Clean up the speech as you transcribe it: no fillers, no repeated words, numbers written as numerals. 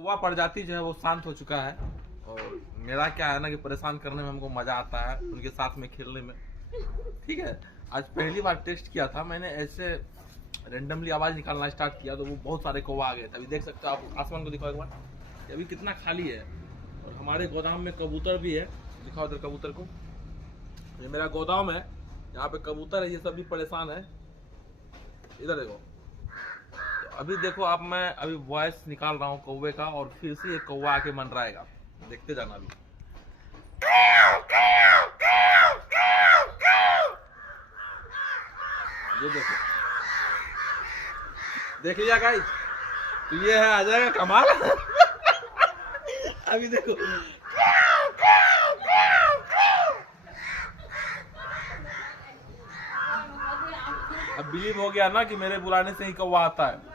कौवा प्रजाति जो है वो शांत हो चुका है, और मेरा क्या है ना कि परेशान करने में हमको मजा आता है, उनके साथ में खेलने में। ठीक है, आज पहली बार टेस्ट किया था मैंने, ऐसे रेंडमली आवाज निकालना स्टार्ट किया तो वो बहुत सारे कौवा आ गए थे। अभी देख सकते हो आप, आसमान को दिखाओ एक बार, अभी कितना खाली है। और हमारे गोदाम में कबूतर भी है, दिखाओ इधर कबूतर को, ये मेरा गोदाम है, यहाँ पे कबूतर है, ये सब भी परेशान है। इधर देखो, अभी देखो आप, मैं अभी वॉइस निकाल रहा हूँ कौवे का, और फिर से एक कौवा आके मंडराएगा, देखते जाना अभी। ये देखो, देख लिया गाइस, तो ये है, आ जाएगा कमाल। अभी देखो, अब बिलीव हो गया ना कि मेरे बुलाने से ही कौवा आता है।